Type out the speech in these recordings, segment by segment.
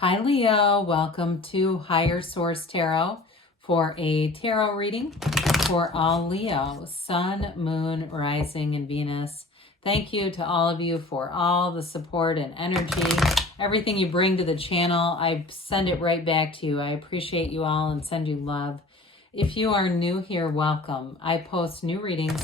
Hi Leo, welcome to Higher Source Tarot for a tarot reading for all Leo, Sun, Moon, Rising, and Venus. Thank you to all of you for all the support and energy, everything you bring to the channel. I send it right back to you. I appreciate you all and send you love. If you are new here, welcome. I post new readings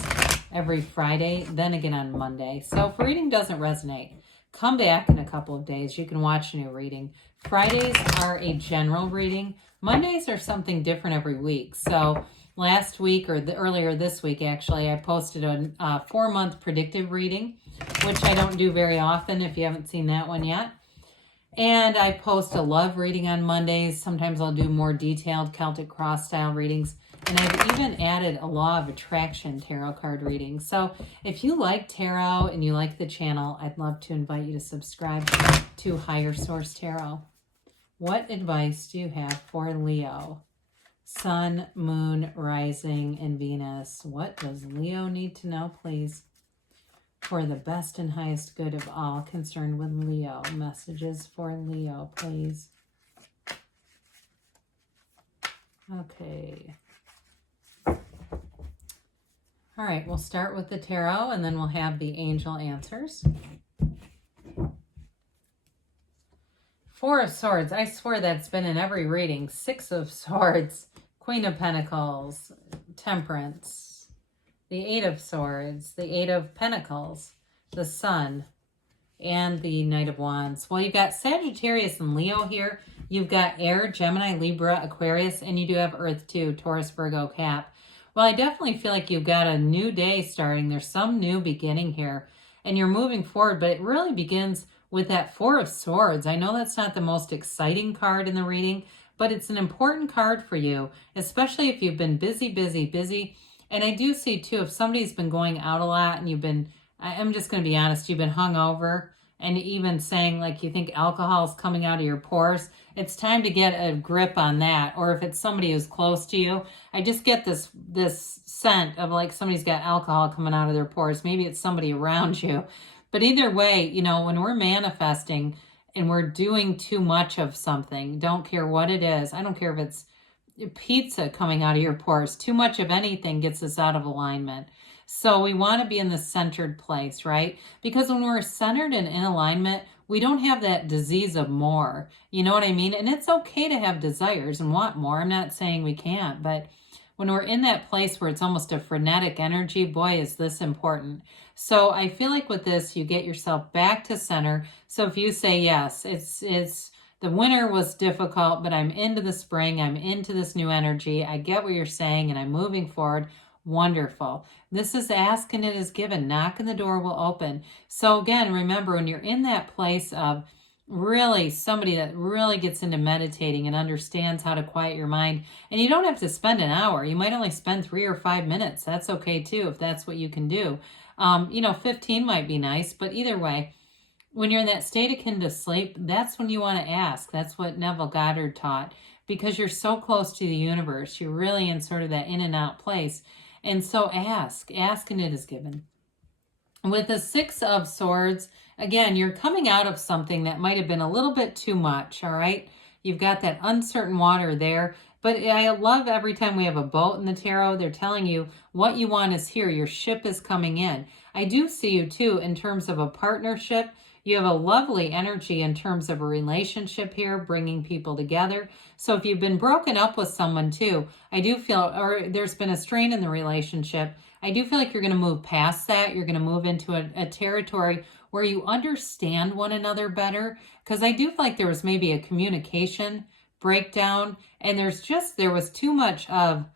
every Friday, then again on Monday. So if a reading doesn't resonate, come back in a couple of days. You can watch a new reading. Fridays are a general reading. Mondays are something different every week. So last week, or earlier this week actually, I posted a 4-month predictive reading, which I don't do very often if you haven't seen that one yet. And I post a love reading on Mondays. Sometimes I'll do more detailed Celtic cross style readings. And I've even added a law of attraction tarot card reading. So if you like tarot and you like the channel, I'd love to invite you to subscribe to Higher Source Tarot. What advice do you have for Leo? Sun, Moon, Rising, and Venus. What does Leo need to know, please? For the best and highest good of all concerned with Leo. Messages for Leo, please. Okay. All right, we'll start with the tarot and then we'll have the angel answers. Four of Swords. I swear that's been in every reading. Six of Swords. Queen of Pentacles. Temperance. The Eight of Swords. The Eight of Pentacles. The Sun. And the Knight of Wands. Well, you've got Sagittarius and Leo here. You've got Air, Gemini, Libra, Aquarius, and you do have Earth too. Taurus, Virgo, Cap. Well, I definitely feel like you've got a new day starting. There's some new beginning here. And you're moving forward, but it really begins with that Four of Swords. I know that's not the most exciting card in the reading, but it's an important card for you, especially if you've been busy. And I do see too, if somebody's been going out a lot and you've been, I'm just going to be honest, you've been hungover and even saying like you think alcohol is coming out of your pores, it's time to get a grip on that. Or if it's somebody who's close to you, I just get this scent of like somebody's got alcohol coming out of their pores. Maybe it's somebody around you. But either way, you know, when we're manifesting and we're doing too much of something, don't care what it is. I don't care if it's pizza coming out of your pores. Too much of anything gets us out of alignment. So we want to be in the centered place, right? Because when we're centered and in alignment, we don't have that disease of more. You know what I mean? And it's okay to have desires and want more. I'm not saying we can't, but when we're in that place where it's almost a frenetic energy, boy, is this important. So I feel like with this, you get yourself back to center. So if you say, yes, it's the winter was difficult, but I'm into the spring. I'm into this new energy. I get what you're saying and I'm moving forward. Wonderful. This is ask and it is given. Knock and the door will open. So again, remember when you're in that place of really somebody that really gets into meditating and understands how to quiet your mind, and you don't have to spend an hour. You might only spend 3 or 5 minutes. That's okay too, if that's what you can do. 15 might be nice, but either way, when you're in that state akin to sleep, that's when you want to ask. That's what Neville Goddard taught, because you're so close to the universe. You're really in sort of that in and out place. And so ask and it is given. With the Six of Swords, again, you're coming out of something that might have been a little bit too much, all right? You've got that uncertain water there. But I love every time we have a boat in the tarot, they're telling you what you want is here. Your ship is coming in. I do see you too in terms of a partnership. You have a lovely energy in terms of a relationship here, bringing people together. So if you've been broken up with someone too, I do feel, or there's been a strain in the relationship, I do feel like you're going to move past that. You're going to move into a territory where you understand one another better. Because I do feel like there was maybe a communication breakdown, and there was too much of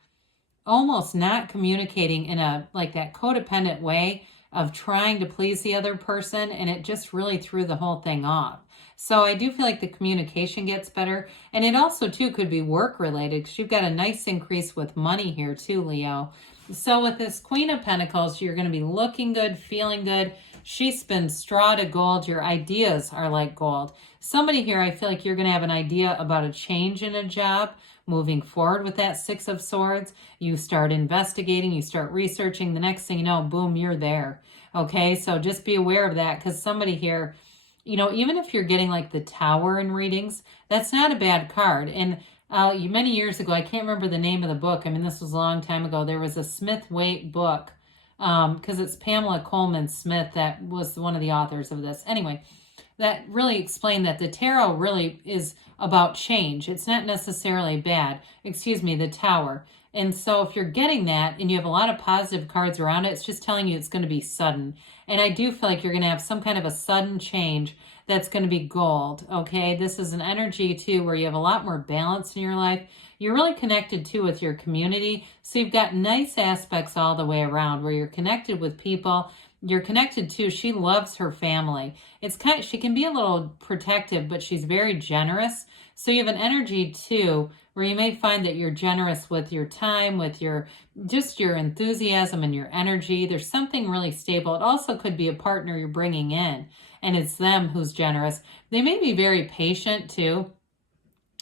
almost not communicating in a like that codependent way of trying to please the other person, and it just really threw the whole thing off. So I do feel like the communication gets better, and it also too could be work related, because you've got a nice increase with money here too, Leo. So with this Queen of Pentacles, you're going to be looking good, feeling good. She spins straw to gold. Your ideas are like gold. Somebody here, I feel like you're going to have an idea about a change in a job. Moving forward with that Six of Swords, you start investigating, you start researching. The next thing you know, boom, you're there. Okay, so just be aware of that, because somebody here, you know, even if you're getting like the Tower in readings, that's not a bad card. And many years ago, I can't remember the name of the book. I mean, this was a long time ago. There was a Smith-Waite book, because it's Pamela Coleman Smith that was one of the authors of this. Anyway, that really explained that the tarot really is about change. It's not necessarily bad. Excuse me, the Tower. And so if you're getting that and you have a lot of positive cards around it, it's just telling you it's going to be sudden. And I do feel like you're going to have some kind of a sudden change that's going to be gold, okay? This is an energy, too, where you have a lot more balance in your life. You're really connected, too, with your community. So you've got nice aspects all the way around where you're connected with people. You're connected, too. She loves her family. It's kind of, she can be a little protective, but she's very generous. So you have an energy, too, where you may find that you're generous with your time, with your enthusiasm and your energy. There's something really stable. It also could be a partner you're bringing in, and it's them who's generous. They may be very patient too.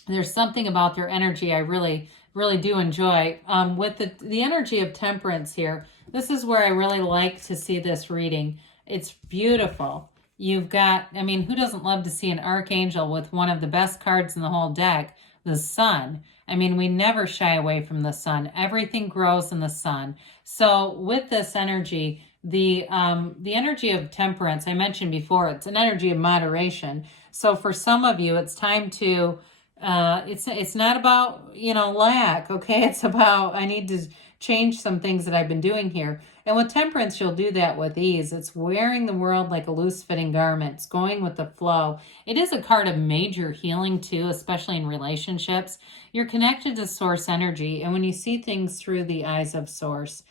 There's something about their energy I really, really do enjoy. With the energy of temperance here, this is where I really like to see this reading. It's beautiful. You've got, I mean, who doesn't love to see an archangel with one of the best cards in the whole deck? The sun. I mean, we never shy away from the sun. Everything grows in the sun. So with this energy, the energy of temperance, I mentioned before, it's an energy of moderation. So for some of you, it's time to, it's not about, you know, lack, okay? It's about, I need to change some things that I've been doing here. And with temperance, you'll do that with ease. It's wearing the world like a loose-fitting garment. It's going with the flow. It is a card of major healing, too, especially in relationships. You're connected to source energy, and when you see things through the eyes of source,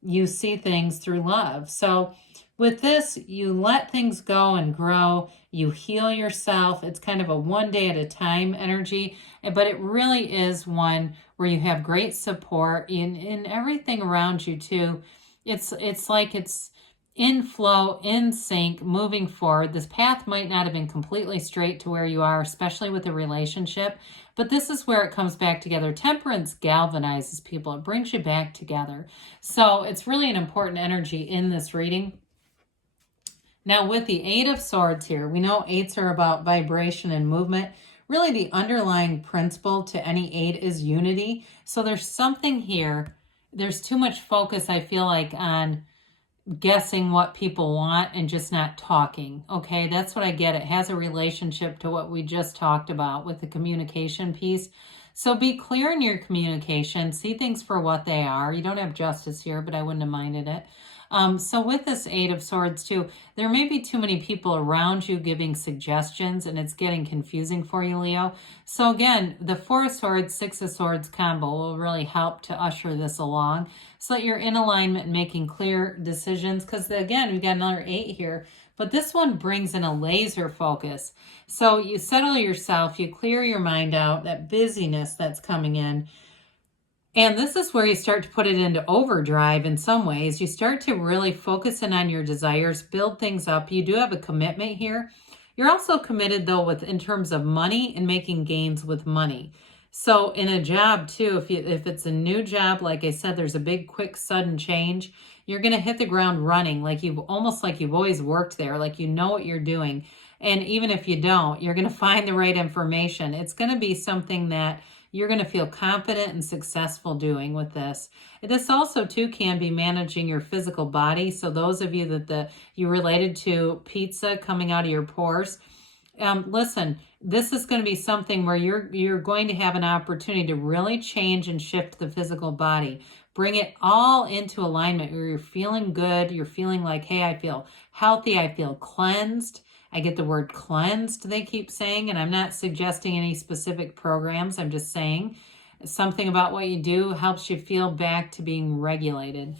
you see things through love. So with this, you let things go and grow. You heal yourself. It's kind of a one day at a time energy, but it really is one where you have great support in everything around you, too. It's like it's in flow, in sync, moving forward. This path might not have been completely straight to where you are, especially with a relationship, but this is where it comes back together. Temperance galvanizes people. It brings you back together. So it's really an important energy in this reading. Now with the Eight of Swords here, we know eights are about vibration and movement. Really the underlying principle to any eight is unity. So there's something here. There's too much focus, I feel like, on guessing what people want and just not talking. Okay, that's what I get. It has a relationship to what we just talked about with the communication piece. So be clear in your communication. See things for what they are. You don't have justice here, but I wouldn't have minded it. So with this Eight of Swords too, there may be too many people around you giving suggestions and it's getting confusing for you, Leo. So again, the Four of Swords, Six of Swords combo will really help to usher this along so that you're in alignment and making clear decisions. Because again, we've got another 8 here, but this one brings in a laser focus. So you settle yourself, you clear your mind out, that busyness that's coming in. And this is where you start to put it into overdrive in some ways. You start to really focus in on your desires, build things up. You do have a commitment here. You're also committed, though, in terms of money and making gains with money. So in a job, too, if it's a new job, like I said, there's a big, quick, sudden change. You're going to hit the ground running, like you've always worked there, like you know what you're doing. And even if you don't, you're going to find the right information. It's going to be something that you're going to feel confident and successful doing with this. This also, too, can be managing your physical body. So those of you that you related to pizza coming out of your pores, listen, this is going to be something where you're going to have an opportunity to really change and shift the physical body. Bring it all into alignment where you're feeling good. You're feeling like, hey, I feel healthy. I feel cleansed. I get the word cleansed, they keep saying, and I'm not suggesting any specific programs. I'm just saying something about what you do helps you feel back to being regulated.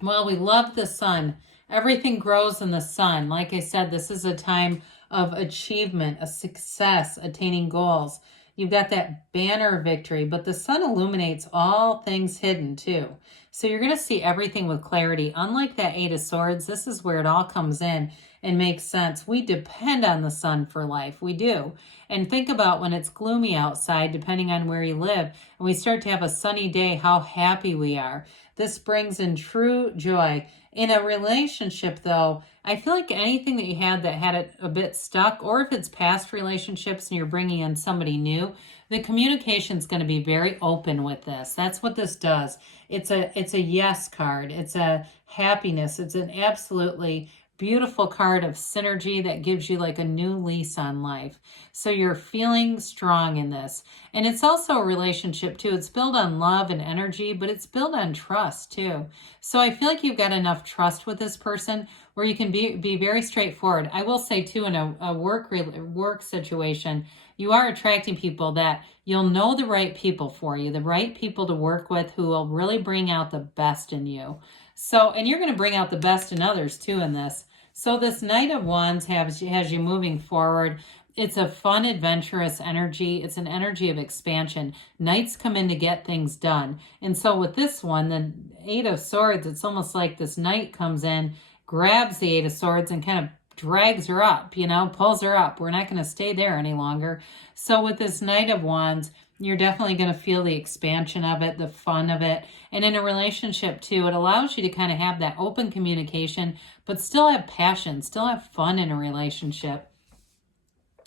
Well, we love the sun. Everything grows in the sun. Like I said, this is a time of achievement, a success, attaining goals. You've got that banner victory, but the sun illuminates all things hidden too. So you're going to see everything with clarity. Unlike that Eight of Swords, this is where it all comes in and makes sense. We depend on the sun for life. We do. And think about when it's gloomy outside, depending on where you live, and we start to have a sunny day, how happy we are. This brings in true joy. In a relationship, though, I feel like anything that you had that had it a bit stuck, or if it's past relationships and you're bringing in somebody new, the communication is going to be very open with this. That's what this does. It's a yes card. It's a happiness. It's an absolutely beautiful card of synergy that gives you like a new lease on life. So you're feeling strong in this. And it's also a relationship too. It's built on love and energy, but it's built on trust too. So I feel like you've got enough trust with this person where you can be very straightforward. I will say too, in a work situation, you are attracting people that you'll know the right people for you, the right people to work with who will really bring out the best in you. So, and you're going to bring out the best in others too in this. So this Knight of Wands has you moving forward. It's a fun, adventurous energy. It's an energy of expansion. Knights come in to get things done. And so with this one, the Eight of Swords, it's almost like this knight comes in, grabs the Eight of Swords and kind of drags her up, pulls her up. We're not going to stay there any longer. So with this Knight of Wands, you're definitely going to feel the expansion of it, the fun of it. And in a relationship too, it allows you to kind of have that open communication, but still have passion, still have fun in a relationship.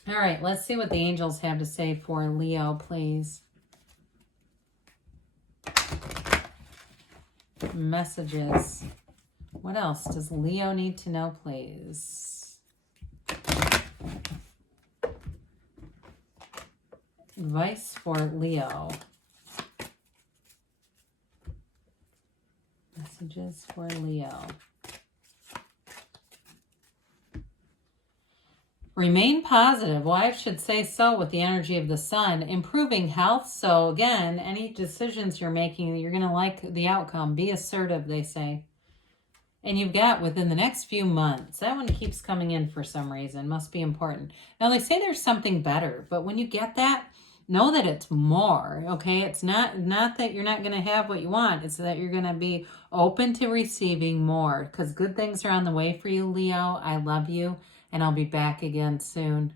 All right, let's see what the angels have to say for Leo, please. Messages. What else does Leo need to know, please? Advice for Leo. Messages for Leo. Remain positive. Well, I should say so with the energy of the sun. Improving health. So again, any decisions you're making, you're going to like the outcome. Be assertive, they say. And you've got within the next few months. That one keeps coming in for some reason. Must be important. Now, they say there's something better. But when you get that, know that it's more, okay? It's not that you're not going to have what you want. It's that you're going to be open to receiving more because good things are on the way for you, Leo. I love you, and I'll be back again soon.